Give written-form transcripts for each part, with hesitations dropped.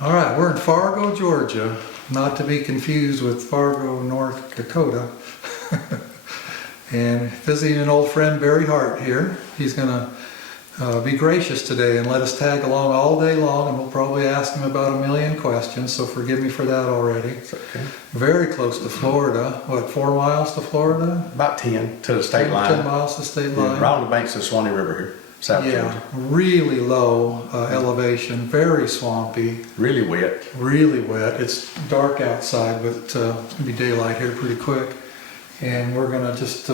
All right, we're in Fargo, Georgia, not to be confused with Fargo, North Dakota. And visiting an old friend, Barry Hart here. He's gonna be gracious today and let us tag along all day long, and we'll probably ask him about a million questions, so forgive me for that already. It's okay. Very close to Florida. What, 4 miles to Florida? About 10 to the state line. 10 miles to the state line. Around the banks of the Swanee River here, South Yeah, Georgia. really low elevation, very swampy. Really wet. Really wet. It's dark outside, but it's going to be daylight here pretty quick. And we're going to just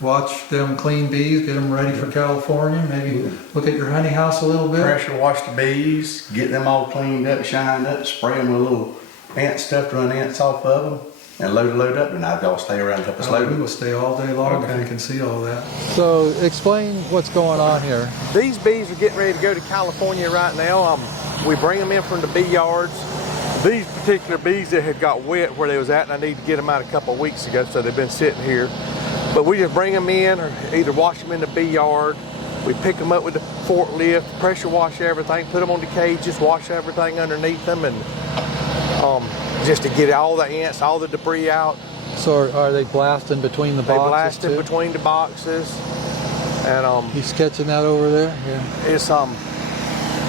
watch them clean bees, get them ready for California, maybe look at your honey house a little bit. Pressure wash the bees, get them all cleaned up, shined up, spray them with a little ant stuff to run ants off of them, and load up, and I'll stay around and help us load We them. will stay all day long Okay. if we can see all that. So explain what's going on here. These bees are getting ready to go to California right now. We bring them in from the bee yards. These particular bees that had got wet where they was at, and I need to get them out a couple of weeks ago, so they've been sitting here. But we just bring them in, or either wash them in the bee yard. We pick them up with the forklift, pressure wash everything, put them on the cages, wash everything underneath them, and just to get all the ants, all the debris out. So are they blasting between the boxes? They blast too? it between the boxes, and He's catching that over there? Yeah. it's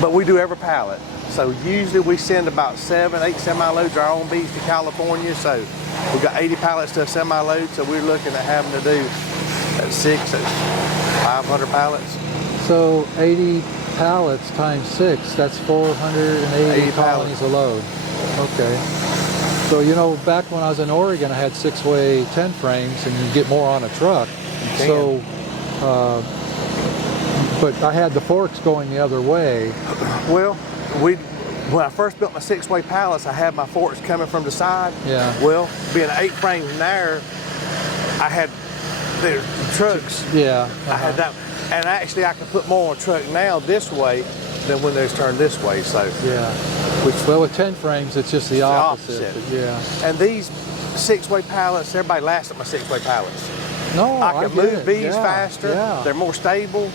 but we do every pallet. So usually we send about 7, 8 semi-loads of our own bees to California. So we've got 80 pallets to a semi-load. So we're looking at having to do at 500 pallets. So 80 pallets times 6, that's 480 80 colonies pallets. a load. Okay. So, you know, back when I was in Oregon, I had 6-way 10 frames, and you get more on a truck. So, but I had the forks going the other way. Well, when I first built my 6-way pallets, I had my forks coming from the side. Yeah. Well, being 8 frames in there, I had the trucks. Yeah. I had that, and actually I can put more on a truck now this way than when they was turned this way. So Yeah. Well, with 10 frames, it's just the opposite. But yeah. And these 6-way pallets, everybody laughs at my 6-way pallets. No, I can get move it. bees Yeah, faster. Yeah. They're more stable,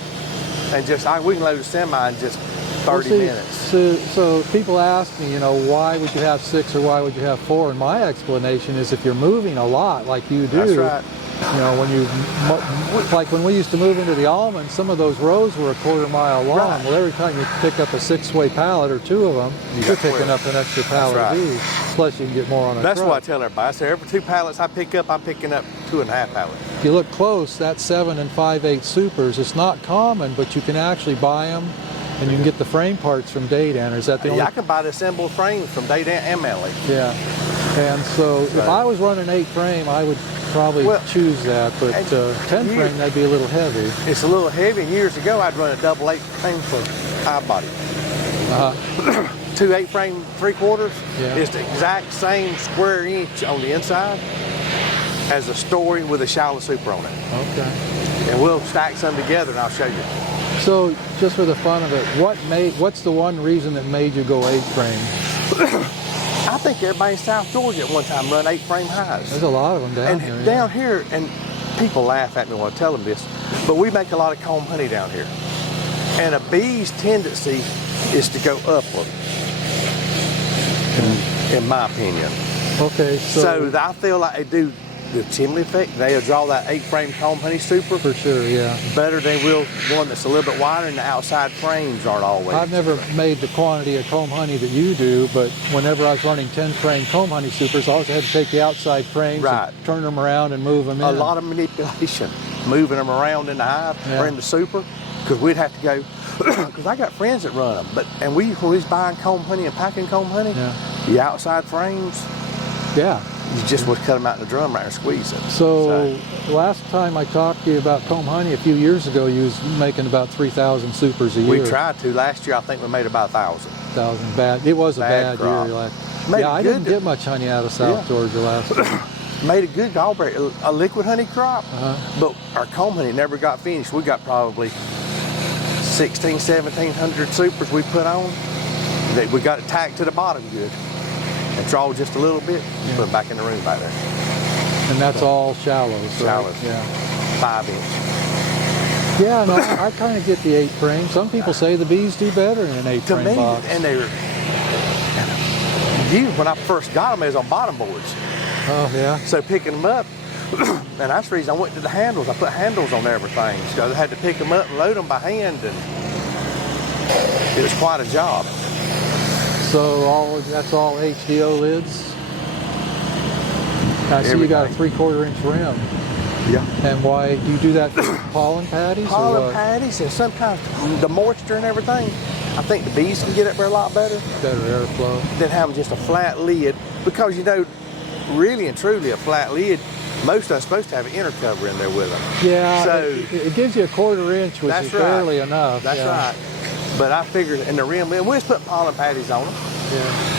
and we can load a semi in just 30 minutes. So people ask me, you know, why would you have 6 or why would you have 4? And my explanation is if you're moving a lot like you do, That's right. you know, like when we used to move into the almonds, some of those rows were a 1/4 mile long. Right. Well, every time you pick up a 6-way pallet or 2 of them, you're picking up an extra pallet right. of bees. Plus you can get more on a That's truck. what I tell everybody. I say every 2 pallets I pick up, I'm picking up 2.5 pallets. If you look close, that's 7 and 5/8 supers. It's not common, but you can actually buy them, and you can get the frame parts from Daydan. Or is that the only? Yeah, I can buy the assembled frames from Daydan and Melly. Yeah. And so if I was running 8 frame, I would probably choose that, but 10 frame, that'd be a little heavy. It's a little heavy. Years ago, I'd run a double 8 frame for high body. 2 8 frame 3/4 Yeah. is the exact same square inch on the inside as a story with a shallow super on it. Okay. And we'll stack some together, and I'll show you. So just for the fun of it, what's the one reason that made you go 8 frame? I think everybody in South Georgia at one time run 8 frame highs. There's a lot of them down And here. down here, and people laugh at me when I tell them this, but we make a lot of comb honey down here. And a bee's tendency is to go upward, in my opinion. Okay, So I feel like they do the chimney effect. They'll draw that 8 frame comb honey super for sure, yeah. better than one that's a little bit wider, and the outside frames aren't always. I've never made the quantity of comb honey that you do, but whenever I was running 10 frame comb honey supers, I always had to take the outside frames Right. and turn them around and move them in. A lot of manipulation, moving them around in the hive or in the super, because we'd have to go. Because I got friends that run them, when we was buying comb honey and packing comb honey, the outside frames, Yeah. you just would cut them out in the drum right and squeeze it. So last time I talked to you about comb honey a few years ago, you was making about 3,000 supers a year. We tried to. Last year, I think we made about 1,000. 1,000 bad. It was a bad crop. year last. Made Yeah, it I good. didn't get much honey out of South Georgia last year. Made a good Gallberry, a liquid honey crop, but our comb honey never got finished. We got probably 1,600, 1,700 supers we put on. That we got it tacked to the bottom good. And draw just a little bit, put it back in the room back there. And that's all shallows. Shallows. Right? Yeah. 5 inch. Yeah, no, I kind of get the 8 frame. Some people say the bees do better in an 8 To frame me, box. and when I first got them, they was on bottom boards. Oh, yeah. So picking them up, and that's the reason I went to the handles. I put handles on everything because I had to pick them up and load them by hand, and it was quite a job. So that's all HDO lids? I see you got a 3/4 inch rim. Yeah. And why do you do that for pollen patties? Pollen patties and sometimes the moisture and everything. I think the bees can get up there a lot better. Better airflow. Than having just a flat lid, because you know, really and truly a flat lid, most of them supposed to have an inner cover in there with them. Yeah, so it gives you a 1/4 inch, which is barely enough. That's right. But I figured in the rim lid, we just put pollen patties on them. Yeah.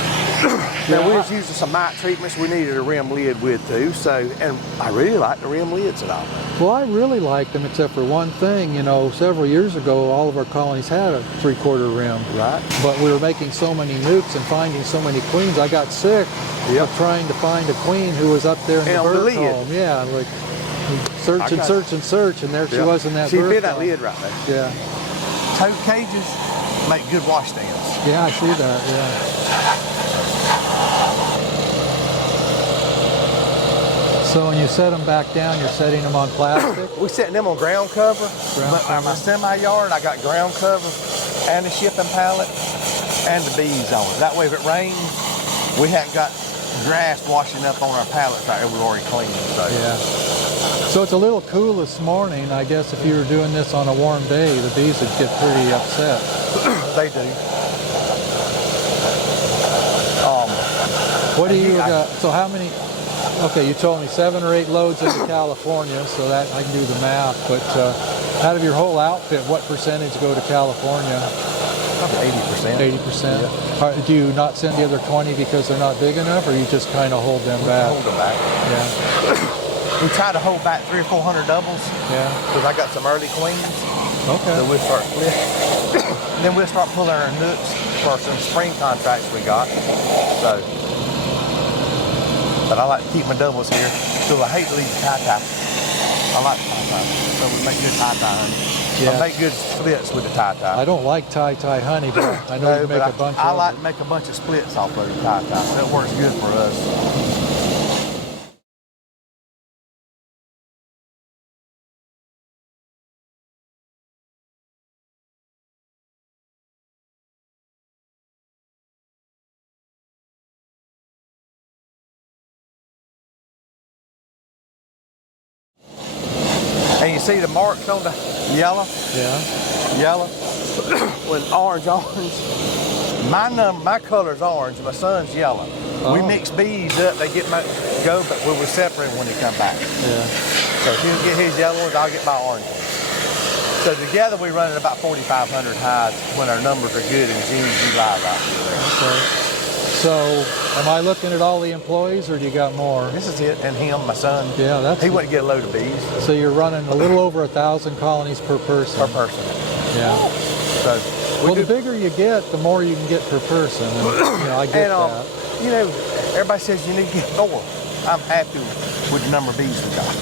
Now we was using some mite treatments we needed a rim lid with too, so, and I really like the rim lids and all. Well, I really like them except for one thing. You know, several years ago, all of our colonies had a 3/4 rim. Right. But we were making so many nukes and finding so many queens, I got sick of trying to find a queen who was up there in the bird home. Yeah, like search and search and search, and there she was in that bird home. She fit that lid right there. Yeah. Toad cages make good wash stands. Yeah, I see that, yeah. So when you set them back down, you're setting them on plastic? We're setting them on ground cover. But my semi-yard, I got ground cover and the shipping pallet and the bees on it. That way if it rains, we haven't got grass washing up on our pallets right here. We've already cleaned them. So. Yeah. So it's a little cool this morning. I guess if you were doing this on a warm day, the bees would get pretty upset. They do. What do you got? So how many? Okay, you told me 7 or 8 loads into California, so that I can do the math. But out of your whole outfit, what percentage go to California? Probably 80%. 80%. Yeah. Do you not send the other 20 because they're not big enough, or you just kind of hold them back? Hold them back. Yeah. We try to hold back 300 or 400 doubles. Yeah. Because I got some early queens. Okay. So we'll start. Then we'll start pulling our nooks for some spring contracts we got. So. But I like to keep my doubles here, so I hate to leave the tie-tie. I like the tie-tie, so we make good tie-tie honey. Yeah. I make good splits with the tie-tie. I don't like tie-tie honey, but I know you make a bunch of I like to make a bunch of splits off of the tie-tie, so it works good for us. And you see the marks on the yellow? Yeah. Yellow with orange. My color's orange, my son's yellow. Oh. We mix bees up, they get go, but we will separate when they come back. Yeah. So he'll get his yellow ones, I'll get my orange ones. So together we run at about 4,500 hives when our numbers are good in June, July right here. Okay. So, am I looking at all the employees, or do you got more? This is it, and him, my son. Yeah, that's. He wouldn't get a load of bees. So you're running a little over 1,000 colonies per person. Per person. Yeah. So. Well, the bigger you get, the more you can get per person. And, you know, I get that. You know, everybody says you need to get more. I'm happy with the number of bees we got.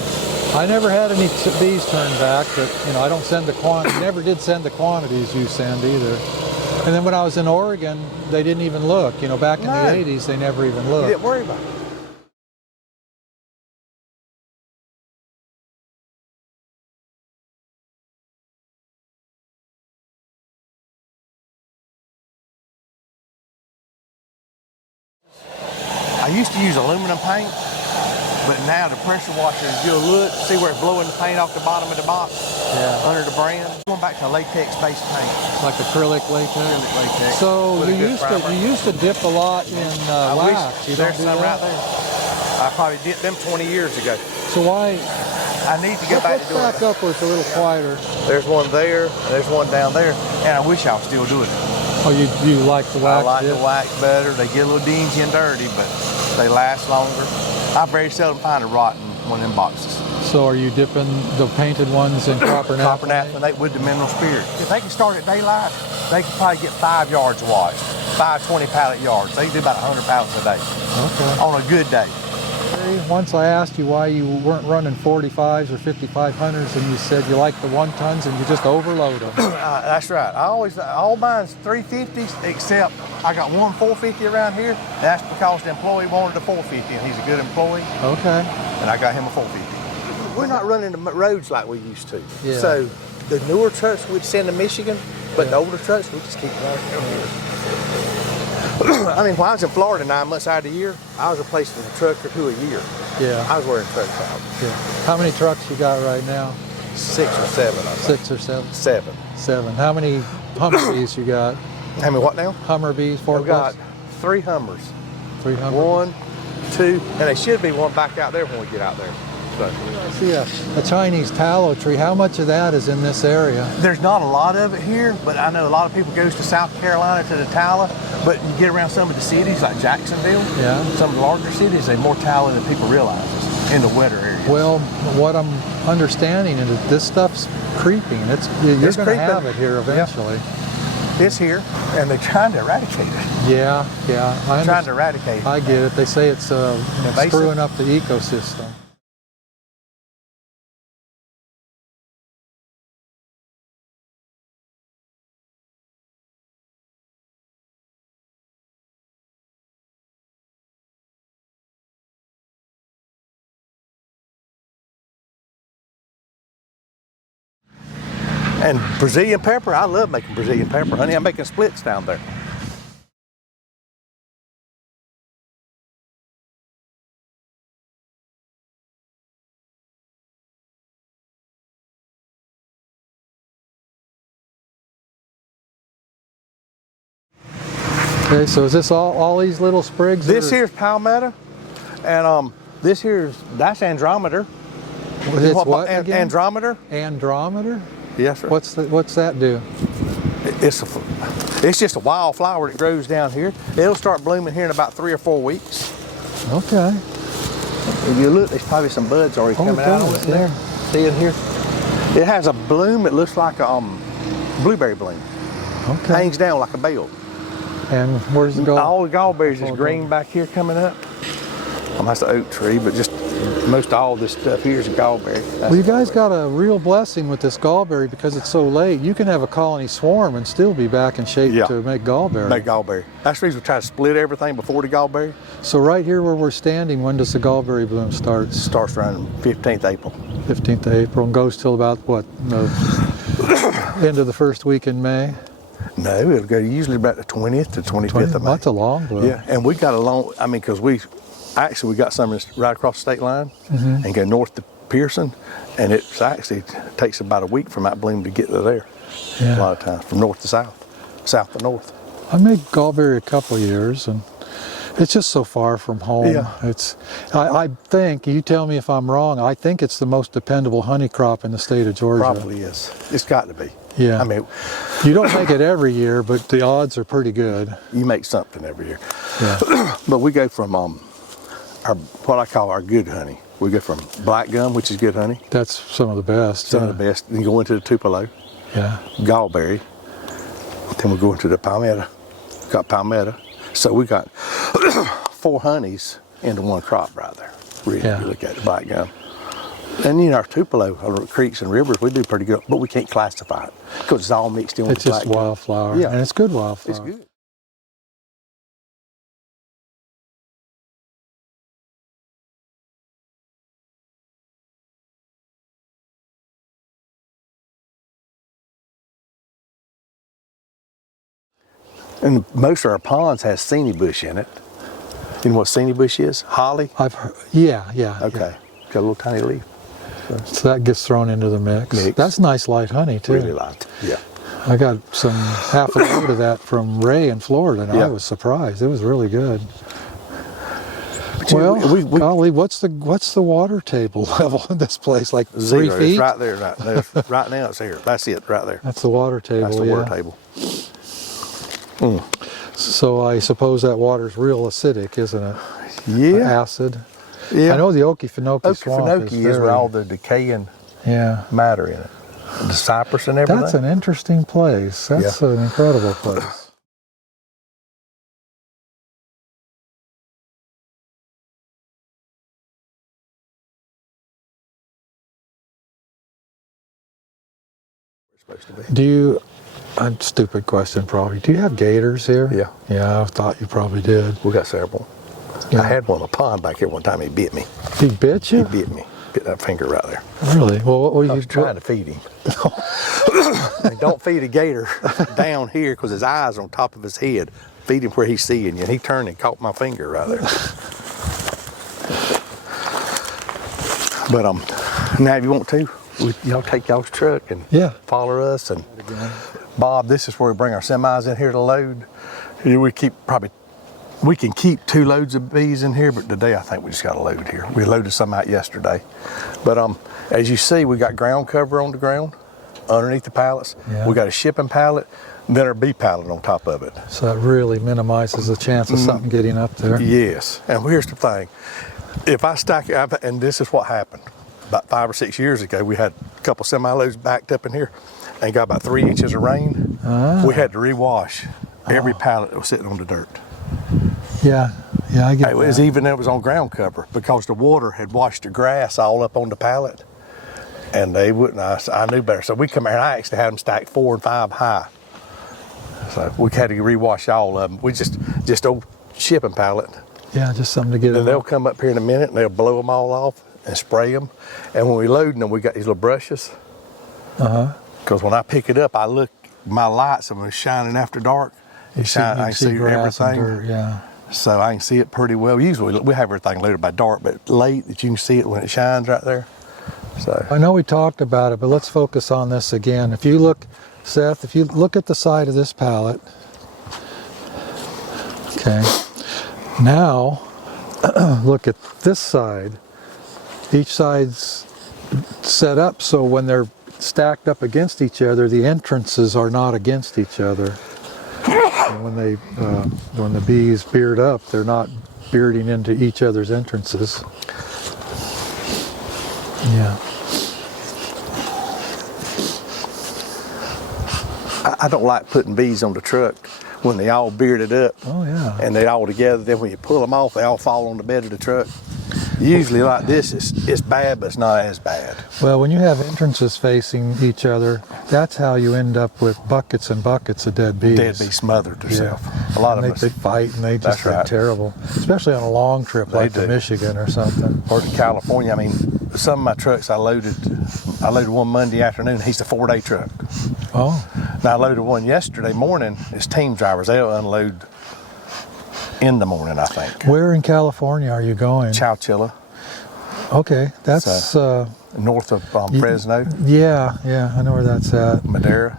I never had any bees turned back, but you know, I don't send the quantity. Never did send the quantities you send either. And then when I was in Oregon, they didn't even look. You know, back in the 80s, they never even looked. You didn't worry about it. I used to use aluminum paint, but now the pressure washer, you'll look, see where it's blowing the paint off the bottom of the box, under the brand. Going back to latex-based paint. Like acrylic latex? Acrylic latex. So you used to dip a lot in wax. There's some right there. I probably dipped them 20 years ago. So why? I need to get back to doing it. Let's back up where it's a little quieter. There's one there, and there's one down there, and I wish I was still doing it. Oh, you like the wax? I like the wax better. They get a little dingy and dirty, but they last longer. I very seldom find a rotten one in boxes. So are you dipping the painted ones in copper naphthalate? Copper naphthalate with the mineral spirit. If they can start at daylight, they can probably get 5 yards washed, 5 20 pallet yards. They can do about 100 pallets a day. Okay. On a good day. once I asked you why you weren't running 45s or 5500s, and you said you like the 1-tons and you just overload them. That's right. All mine's 350s, except I got one 450 around here. That's because the employee wanted a 450, and he's a good employee. Okay. And I got him a 450. We're not running the roads like we used to. Yeah. So the newer trucks we'd send to Michigan, but the older trucks we just keep running down here. I mean, when I was in Florida 9 months out of the year, I was replacing a truck or two a year. Yeah. I was wearing truck jobs. Yeah. How many trucks you got right now? 6 or 7. I think. 6 or 7? 7. 7. How many Hummerbees you got? How many what now? Hummerbees, 4 We've got 3 Hummers. 3 Hummerbees. 1, 2, and there should be one back out there when we get out there. So. I see a Chinese tallow tree. How much of that is in this area? There's not a lot of it here, but I know a lot of people goes to South Carolina to the tallow. But you get around some of the cities like Jacksonville, some of the larger cities, there's more tallow than people realize in the wetter areas. Well, what I'm understanding is that this stuff's creeping. You're going to have it here eventually. Yeah. It's here, and they're trying to eradicate it. Yeah. Trying to eradicate it. I get it. They say it's screwing up the ecosystem. And Brazilian pepper, I love making Brazilian pepper, honey. I'm making splits down there. Okay, so is this all these little sprigs? This here's palmetto, and that's andrometer. It's what again? Andrometer. Andrometer? Yes, sir. What's that do? It's just a wildflower that grows down here. It'll start blooming here in about 3 or 4 weeks. Okay. If you look, there's probably some buds already coming out of it there. See it here? It has a bloom that looks like a blueberry bloom. Okay. Hangs down like a bell. And where's the gall? All the gallberries is green back here coming up. That's the oak tree, but just most all this stuff here is a gallberry. Well, you guys got a real blessing with this gallberry because it's so late. You can have a colony swarm and still be back in shape to make gallberry. Make gallberry. That's the reason we try to split everything before the gallberry. So right here where we're standing, when does the gallberry bloom start? Starts around 15th April. 15th of April and goes till about what? End of the first week in May? No, it'll go usually about the 20th to 25th of May. That's a long bloom. Yeah, and we got a long, because we got some right across the state line and go north to Pearson, and it actually takes about a week from that bloom to get to there. A lot of times, from north to south, south to north. I made gallberry a couple of years, and it's just so far from home. Yeah. I think, you tell me if I'm wrong, I think it's the most dependable honey crop in the state of Georgia. Probably is. It's got to be. Yeah. I mean, you don't make it every year, but the odds are pretty good. You make something every year. Yeah. But we go from what I call our good honey. We go from black gum, which is good honey. That's some of the best. Some of the best. Then go into the Tupelo. Yeah. Gallberry. Then we go into the palmetto. Got palmetto. So we got 4 honeys into one crop right there. Really, if you look at the black gum. And our Tupelo, our creeks and rivers, we do pretty good, but we can't classify it because it's all mixed in with the black gum. It's just wildflower. Yeah. And it's good wildflower. It's good. And most of our ponds has senny bush in it. You know what senny bush is? Holly? I've heard, yeah. Okay. Got a little tiny leaf. So that gets thrown into the mix. That's nice light honey too. Really light, yeah. I got some half a load of that from Ray in Florida, and I was surprised. It was really good. But well, golly, what's the water table level in this place? Like 3 0. feet? It's right there, right there. Right now it's here. That's it, right there. That's the water table. That's the water table. So I suppose that water's real acidic, isn't it? Yeah. Acid. Yeah. I know the Okefenokee swamp is where all the decaying matter in it. The cypress and everything. That's an interesting place. That's an incredible place. supposed to be. Do you, a stupid question probably, do you have gators here? Yeah. Yeah, I thought you probably did. We got several. Yeah. I had one in a pond back here one time. He bit me. He bit you? He bit me. Bit that finger right there. Really? Well, what were I you was trying to feed him. And don't feed a gator down here because his eyes are on top of his head. Feed him where he's seeing you. And he turned and caught my finger right there. But now if you want to, y'all take y'all's truck and follow us. And Bob, this is where we bring our semis in here to load. We can keep 2 loads of bees in here, but today I think we just got a load here. We loaded some out yesterday. But as you see, we got ground cover on the ground underneath the pallets. Yeah. We got a shipping pallet, then our bee pallet on top of it. So that really minimizes the chance of something getting up there. Yes, and here's the thing. If I stack it, and this is what happened. About 5 or 6 years ago, we had a couple semi-loads backed up in here and got about 3 inches of rain. We had to rewash every pallet that was sitting on the dirt. Yeah, I get It was even though it was on ground cover because the water had washed the grass all up on the pallet, and they wouldn't. I knew better, so we come here and I actually had them stacked 4 and 5 high. So we had to rewash all of them. We just old shipping pallet. Yeah, just something to get. And they'll come up here in a minute and they'll blow them all off and spray them. And when we load them, we got these little brushes. Because when I pick it up, I look, my lights are shining after dark. I can see everything. Yeah. So I can see it pretty well. Usually we have everything loaded by dark, but late that you can see it when it shines right there. So I know we talked about it, but let's focus on this again. If you look, Seth, if you look at the side of this pallet, okay, now look at this side. Each side's set up so when they're stacked up against each other, the entrances are not against each other. And when the bees beard up, they're not bearding into each other's entrances. Yeah. I don't like putting bees on the truck when they all bearded up. Oh yeah. And they all together. Then when you pull them off, they all fall on the bed of the truck. Usually like this, it's bad, but it's not as bad. Well, when you have entrances facing each other, that's how you end up with buckets and buckets of dead bees. Dead bee smothered herself. A lot of them. They fight and they just are terrible, especially on a long trip like to Michigan or something. Or to California. I mean, some of my trucks I loaded one Monday afternoon. He's the 4-day truck. Oh. Now I loaded one yesterday morning. It's team drivers. They'll unload in the morning, I think. Where in California are you going? Chowchilla. Okay, that's north of Fresno. Yeah, I know where that's at. Madera.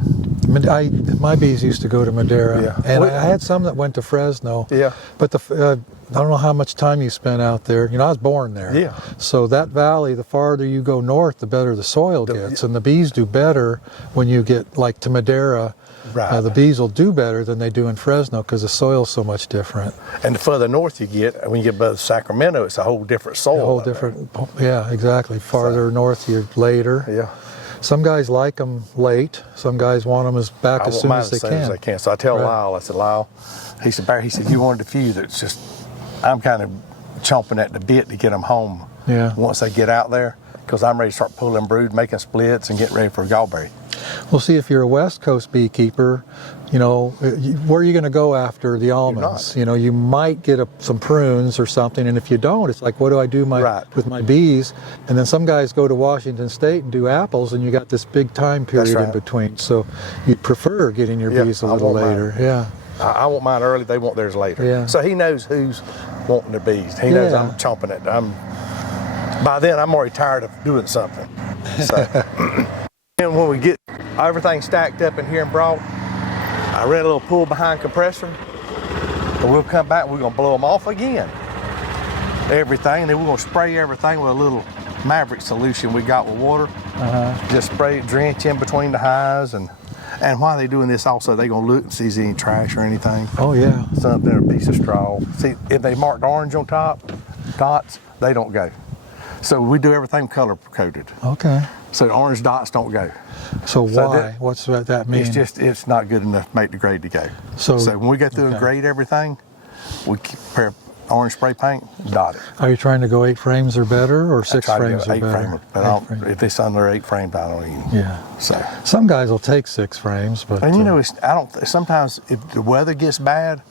My bees used to go to Madera, Yeah. and I had some that went to Fresno. Yeah. But I don't know how much time you spent out there. You know, I was born there. Yeah. So that valley, the farther you go north, the better the soil gets, and the bees do better when you get like to Madera. Right. The bees will do better than they do in Fresno because the soil's so much different. And the further north you get, when you get above Sacramento, it's a whole different soil. A whole different, yeah, exactly. Farther north, you're later. Yeah. Some guys like them late. Some guys want them back as soon as they can. So I tell Lyle, I said, Lyle, he said, you wanted a few that's just, I'm kind of chomping at the bit to get them home. Yeah. Once they get out there, because I'm ready to start pulling brood, making splits, and getting ready for Gallberry. Well, see, if you're a West Coast beekeeper, you know, where are you going to go after the almonds? You know, you might get some prunes or something, and if you don't, it's like, what do I do with my bees? And then some guys go to Washington State and do apples, and you got this big time period in between. So you'd prefer getting your bees a little later. Mine. Yeah. I want mine early, they want theirs later. Yeah. So he knows who's wanting their bees. He knows I'm chomping at them. By then, I'm already tired of doing something. So, and when we get everything stacked up in here and brought, I ran a little pull behind compressor, and we'll come back and we're gonna blow them off again. Everything, and then we're gonna spray everything with a little Maverick solution we got with water. Just spray it, drench in between the hives, and while they're doing this also, they're gonna look and see if there's any trash or anything. Oh yeah. Something, a piece of straw. See, if they marked orange on top, dots, they don't go. So we do everything color coded. Okay. So the orange dots don't go. So why? What's that mean? It's not good enough to make the grade to go. So when we go through and grade everything, we orange spray paint, dot it. Are you trying to go 8 frames or better, or 6 I try to frames go or 8 better? framer, but if it's under 8 frames, I don't even. Yeah. So. Some guys will take 6 frames, but. And you know, sometimes if the weather gets bad,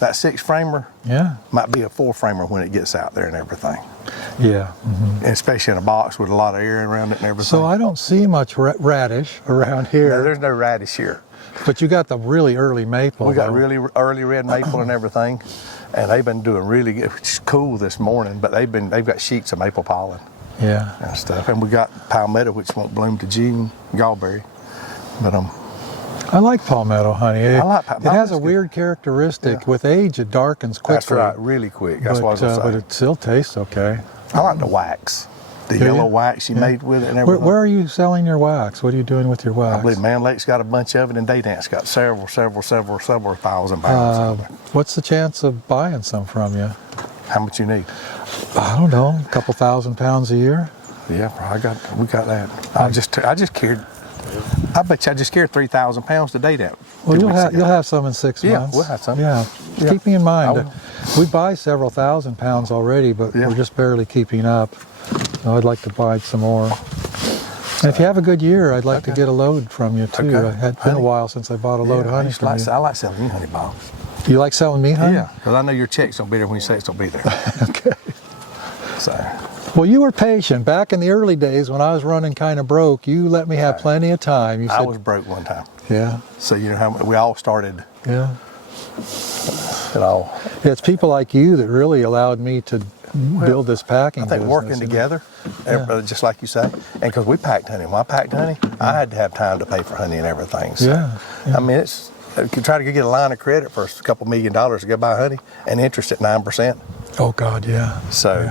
that 6 framer Yeah. might be a 4 framer when it gets out there and everything. Yeah. And especially in a box with a lot of air around it and everything. So I don't see much radish around here. No, there's no radish here. But you got the really early maple. We got though. really early red maple and everything, and they've been doing really good. It's cool this morning, but they've got sheets of maple pollen Yeah. and stuff. And we got palmetto, which won't bloom to June, Gallberry. But I like palmetto honey. I like It has a weird characteristic. Yeah. With age, it darkens quickly. that's right, really quick. That's what I was But gonna say. it still tastes okay. I like the wax, the Do you? yellow wax you made with it and everything. Where are you selling your wax? What are you doing with your wax? I believe Man Lake's got a bunch of it, and Daydance got several thousand pounds. What's the chance of buying some from you? How much you need? I don't know, a couple £1,000 a year. Yeah, we got that. I just carried. I bet you I just carried 3,000 pounds to Daydance. Well, you'll have some in 6 Yeah, months. we'll have some. Yeah. Yeah. Keep me in I mind. will. We buy several £1,000 already, but Yeah. we're just barely keeping up. So I'd like to buy some more. And if you have a good year, I'd like to Okay. get a load from you too. Okay. It had been a Honey? while since I bought a load of honey from you. I like selling you honey, Bob. You like selling me honey? Yeah, because I know your checks don't be there when you say it's don't be there. Okay. So Well, you were patient. Back in the early days when I was running kind of broke, you let me have plenty of time. You said, I was broke one time. yeah, So you know how we all started yeah. it all. It's people like you that really allowed me to build this packing I think business, working you know? together, just like you say, and because we packed honey. When I packed honey, I had to have time to pay for honey and everything. So, Yeah. I mean, you could try to get a line of credit for a couple $1 million to go buy honey, and interest at 9%. Oh God, yeah. So,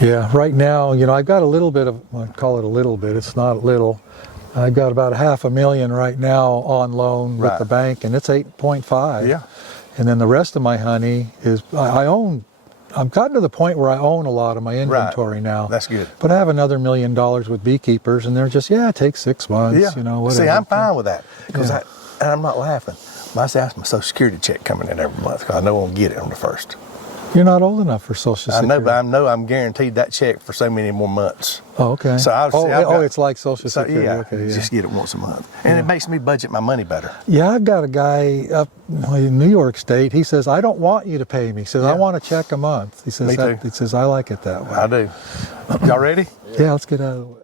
Yeah, right now, you know, I've got a little bit of, I call it a little bit, it's not little. I've got about $500,000 right now on loan with Right. the bank, and it's 8.5. Yeah. And then the rest of my honey is, I own, I've gotten to the point where I own a lot of my inventory now. That's good. But I have another $1 million with Beekeepers, and they're just, it takes 6 months, you know, whatever. See, I'm fine with that because Yeah. and I'm not laughing. I say that's my Social Security check coming in every month because I know I'll get it on the 1st. You're not old enough for Social I Security. know, but I know I'm guaranteed that check for so many more months. Oh, okay. So I've got- it's like Social So Security. yeah, Okay, yeah. just get it once a month, and it makes me budget my money better. Yeah, I've got a guy up in New York State. He says, I don't want you to pay me. He says, I Yeah. want a check a month. He says, Me too. He says, I like it that way. I do. Y'all ready? Yeah, let's get out of the way.